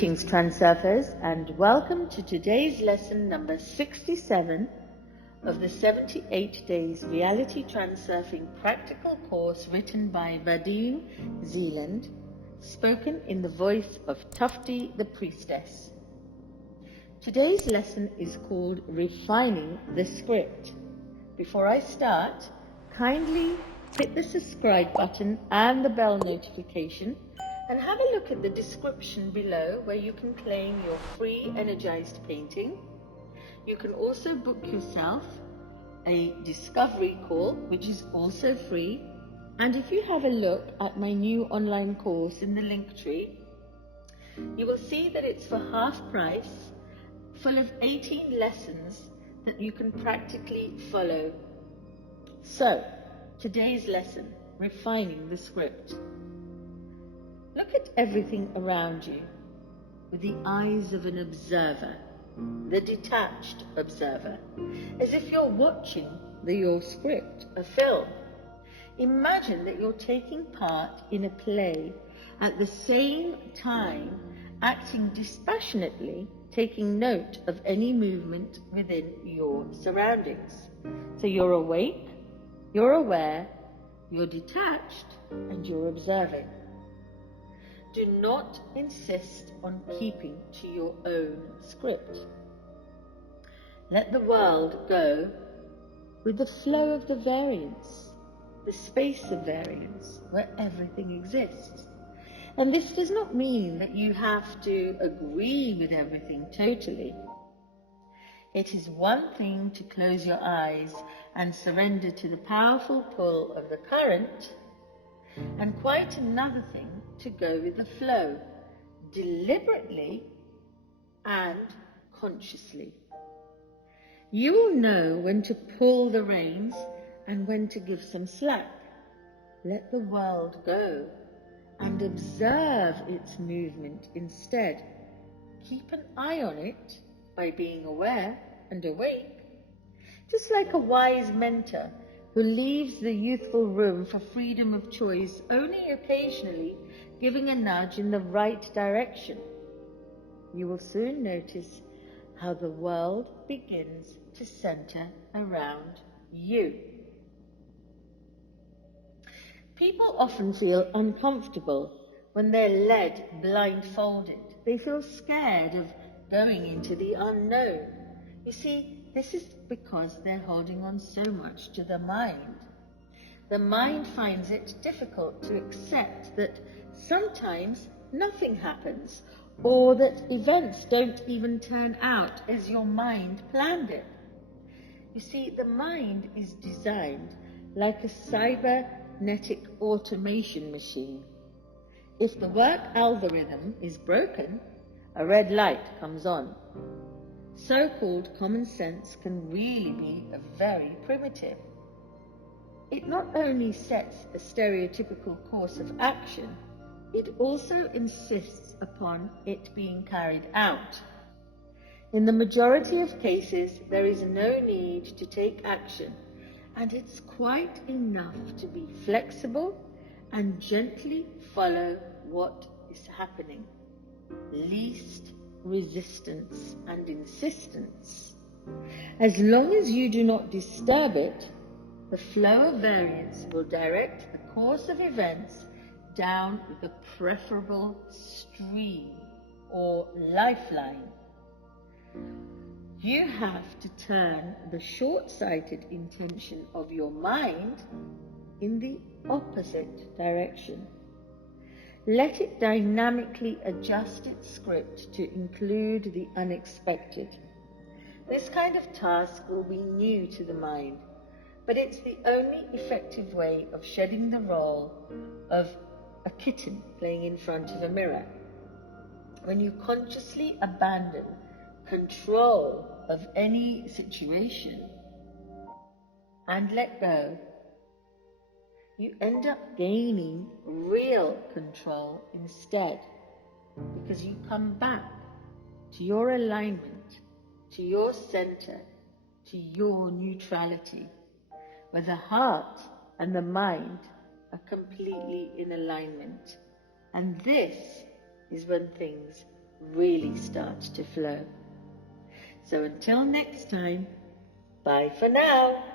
Greetings, Transurfers, and welcome to today's lesson number 67 of the 78 Days Reality Transurfing Practical Course written by Vadim Zeeland, spoken in the voice of Tufty the Priestess. Today's lesson is called Refining the Script. Before I start, kindly hit the subscribe button and the bell notification and have a look at the description below where you can claim your free energized painting. You can also book yourself a discovery call, which is also free. And if you have a look at my new online course in the link tree, you will see that it's for half price, full of 18 lessons that you can practically follow. So, today's lesson, refining the script. Look at everything around you with the eyes of an observer, the detached observer, as if you're watching your script, a film. Imagine that you're taking part in a play at the same time, acting dispassionately, taking note of any movement within your surroundings. So you're awake, you're aware, you're detached, and you're observing. Do not insist on keeping to your own script. Let the world go with the flow of the variance, the space of variance, where everything exists. And this does not mean that you have to agree with everything totally. It is one thing to close your eyes and surrender to the powerful pull of the current, and quite another thing to go with the flow, deliberately and consciously. You will know when to pull the reins and when to give some slack. Let the world go and observe its movement instead. Keep an eye on it by being aware and awake, just like a wise mentor who leaves the youthful room for freedom of choice, only occasionally giving a nudge in the right direction. You will soon notice how the world begins to center around you. People often feel uncomfortable when they're led blindfolded. They feel scared of going into the unknown. You see, this is because they're holding on so much to the mind. The mind finds it difficult to accept that sometimes nothing happens, or that events don't even turn out as your mind planned it. You see, the mind is designed like a cybernetic automation machine. If the work algorithm is broken, a red light comes on. So-called common sense can really be very primitive. It not only sets a stereotypical course of action, it also insists upon it being carried out. In the majority of cases, there is no need to take action, and it's quite enough to be flexible and gently follow what is happening. Least resistance and insistence. As long as you do not disturb it, the flow of variance will direct the course of events down the preferable stream or lifeline. You have to turn the short-sighted intention of your mind in the opposite direction. Let it dynamically adjust its script to include the unexpected. This kind of task will be new to the mind, but it's the only effective way of shedding the role of a kitten playing in front of a mirror. When you consciously abandon control of any situation and let go, you end up gaining real control instead, because you come back to your alignment, to your center, to your neutrality, where the heart and the mind are completely in alignment. And this is when things really starts to flow. So until next time, bye for now.